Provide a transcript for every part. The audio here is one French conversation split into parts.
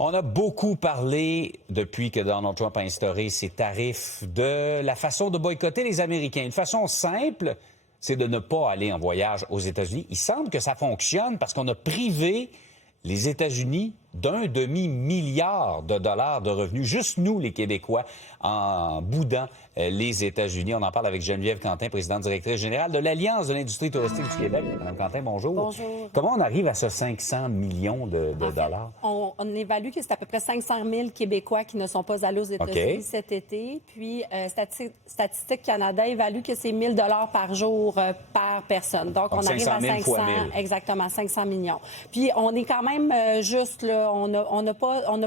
On a beaucoup parlé, depuis que Donald Trump a instauré ses tarifs, de la façon de boycotter les Américains. Une façon simple, c'est de ne pas aller en voyage aux États-Unis. Il semble que ça fonctionne parce qu'on a privé les États-Unis d'1 demi-milliard de dollars de revenus, juste nous, les Québécois, en boudant les États-Unis. On en parle avec Geneviève Quentin, présidente directrice générale de l'Alliance de l'industrie touristique du Québec. Madame Quentin, bonjour. Bonjour. Comment on arrive à ce 500 millions de dollars? On évalue que c'est à peu près 500 000 Québécois qui ne sont pas allés aux États-Unis cet été. Puis, Statistique Canada évalue que c'est 1 000 par jour par personne. Donc on arrive à 500, exactement, 500 millions. Puis, on est quand même juste là. On n'a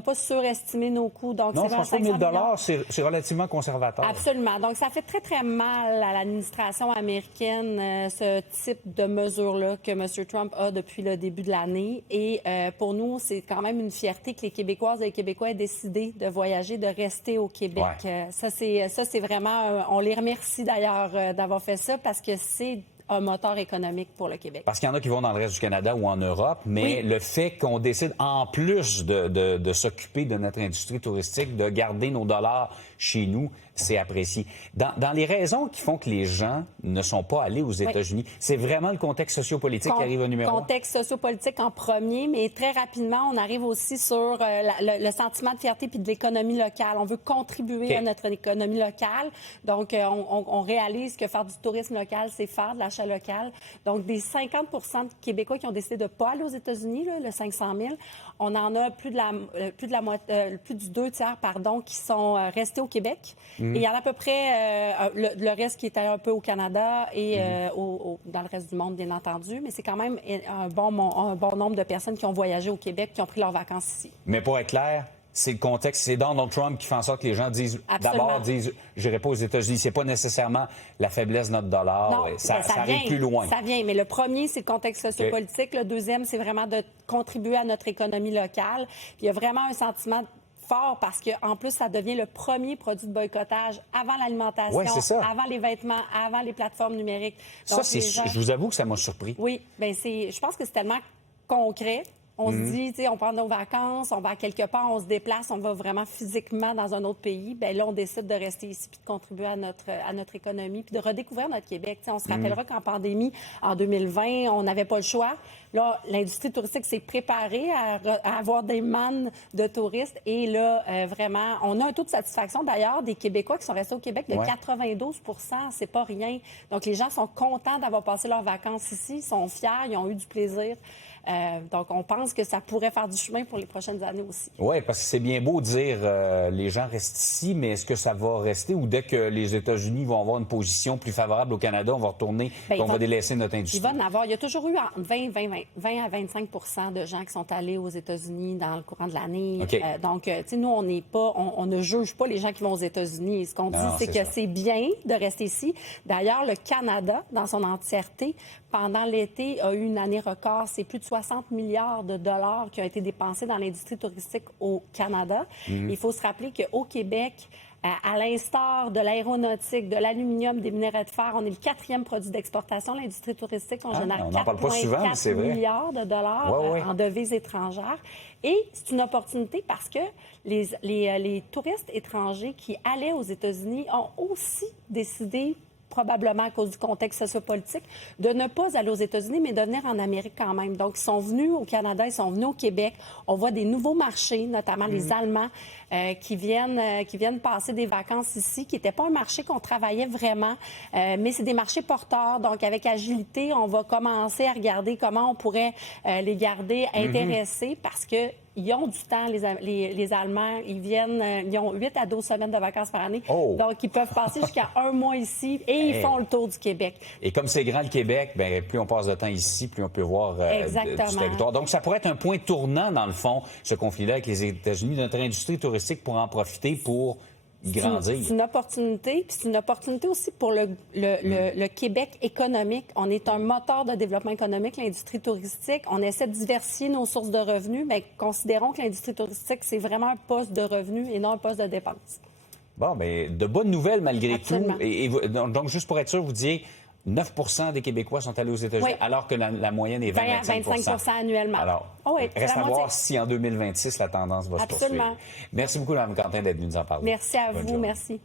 pas surestimé nos coûts. Donc, non, je pense que 1 000 c'est relativement conservateur. Absolument. Donc, ça fait très, très mal à l'administration américaine, ce type de mesure-là que M. Trump a depuis le début de l'année. Et pour nous, c'est quand même une fierté que les Québécoises et les Québécois aient décidé de voyager, de rester au Québec. Ouais. Ça, c'est vraiment... on les remercie d'ailleurs d'avoir fait ça parce que c'est un moteur économique pour le Québec. Parce qu'il y en a qui vont dans le reste du Canada ou en Europe, mais oui, le fait qu'on décide, en plus de s'occuper de notre industrie touristique, de garder nos dollars chez nous, c'est apprécié. Dans les raisons qui font que les gens ne sont pas allés aux États-Unis, oui, c'est vraiment le contexte sociopolitique qui arrive au numéro 1? Contexte sociopolitique en premier, mais très rapidement, on arrive aussi sur le sentiment de fierté puis de l'économie locale. On veut contribuer à notre économie locale. Donc, on réalise que faire du tourisme local, c'est faire de l'achat local. Donc, des 50 de Québécois qui ont décidé de ne pas aller aux États-Unis, là, le 500 000, on en a plus du 2 tiers, qui sont restés au Québec. Et il y en a à peu près le reste qui était un peu au Canada et dans le reste du monde, bien entendu. Mais c'est quand même un bon nombre de personnes qui ont voyagé au Québec, qui ont pris leurs vacances ici. Mais pour être clair, c'est le contexte, c'est Donald Trump qui fait en sorte que les gens disent, d'abord, j'irai pas aux États-Unis. C'est pas nécessairement la faiblesse de notre dollar. Non, ça arrive plus loin. Ça vient, mais le premier, c'est le contexte sociopolitique. Okay. Le deuxième, c'est vraiment de contribuer à notre économie locale. Puis il y a vraiment un sentiment fort parce qu'en plus, ça devient le premier produit de boycottage avant l'alimentation, avant les vêtements, avant les plateformes numériques. Donc, je vous avoue que ça m'a surpris. Oui, bien, je pense que c'est tellement concret. On se dit, on prend nos vacances, on va à quelque part, on se déplace, on va vraiment physiquement dans un autre pays. Bien là, on décide de rester ici puis de contribuer à notre économie puis de redécouvrir notre Québec. T'sais, on se rappellera qu'en pandémie, en 2020, on n'avait pas le choix. Là, l'industrie touristique s'est préparée à avoir des mannes de touristes. Et là, vraiment, on a un taux de satisfaction, d'ailleurs, des Québécois qui sont restés au Québec de 92 %. C'est pas rien. Donc, les gens sont contents d'avoir passé leurs vacances ici. Ils sont fiers, ils ont eu du plaisir. Donc, on pense que ça pourrait faire du chemin pour les prochaines années aussi. Oui, parce que c'est bien beau de dire les gens restent ici, mais est-ce que ça va rester ou dès que les États-Unis vont avoir une position plus favorable au Canada, on va retourner et on va délaisser notre industrie? Il va en avoir. Il y a toujours eu 20 à 25 % de gens qui sont allés aux États-Unis dans le courant de l'année. Okay. Donc, tu sais, nous, on ne juge pas les gens qui vont aux États-Unis. Ce qu'on dit, c'est que c'est bien de rester ici. D'ailleurs, le Canada, dans son entièreté, pendant l'été, a eu une année record. C'est plus de 60 milliards de dollars qui ont été dépensés dans l'industrie touristique au Canada. Il faut se rappeler qu'au Québec, à l'instar de l'aéronautique, de l'aluminium, des minerais de fer, on est le 4e produit d'exportation. L'industrie touristique, on génère 4,4 milliards de dollars en devises étrangères. Et c'est une opportunité parce que les touristes étrangers qui allaient aux États-Unis ont aussi décidé, probablement à cause du contexte sociopolitique, de ne pas aller aux États-Unis, mais de venir en Amérique quand même. Donc, ils sont venus au Canada, ils sont venus au Québec. On voit des nouveaux marchés, notamment les Allemands, qui viennent passer des vacances ici, qui n'était pas un marché qu'on travaillait vraiment, mais c'est des marchés porteurs. Donc, avec agilité, on va commencer à regarder comment on pourrait les garder intéressés parce que ils ont du temps, les Allemands. Ils ont 8 à 12 semaines de vacances par année. Oh. Donc, ils peuvent passer jusqu'à un mois ici et ils font le tour du Québec. Et comme c'est grand le Québec, bien, plus on passe de temps ici, plus on peut voir du territoire. Donc, ça pourrait être un point tournant, dans le fond, ce conflit-là avec les États-Unis. Notre industrie touristique pourrait en profiter pour grandir. C'est une opportunité, puis c'est une opportunité aussi pour le Québec économique. On est un moteur de développement économique, l'industrie touristique. On essaie de diversifier nos sources de revenus, mais considérons que l'industrie touristique, c'est vraiment un poste de revenus et non un poste de dépenses. Bon, bien, de bonnes nouvelles malgré Absolument. tout. Et donc, juste pour être sûr, vous disiez, 9 des Québécois sont allés aux États-Unis, Oui. alors que la moyenne est 20 à 25 annuellement. Alors, Oh oui, reste c'est la à voir moitié. si en 2026, la tendance va se Absolument. poursuivre. Merci beaucoup, Mme Quentin, d'être venue nous en parler. Merci à Bonne vous. journée. Merci.